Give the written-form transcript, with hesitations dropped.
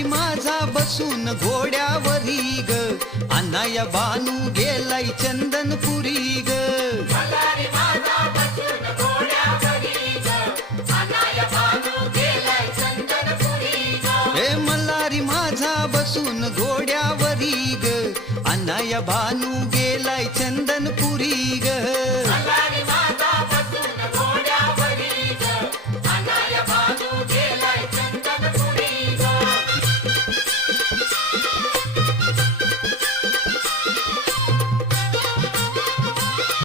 मल्हारी माझा बसून घोड्यावरी ग, अण्णाया बानू गेलाय चंदनपुरी ग. मल्हारी माझा बसून घोड्यावरी ग, अण्णाया बानू गेलाय चंदनपुरी ग. हे मल्हारी माझा बसून घोड्यावरी ग, अण्णाया बानू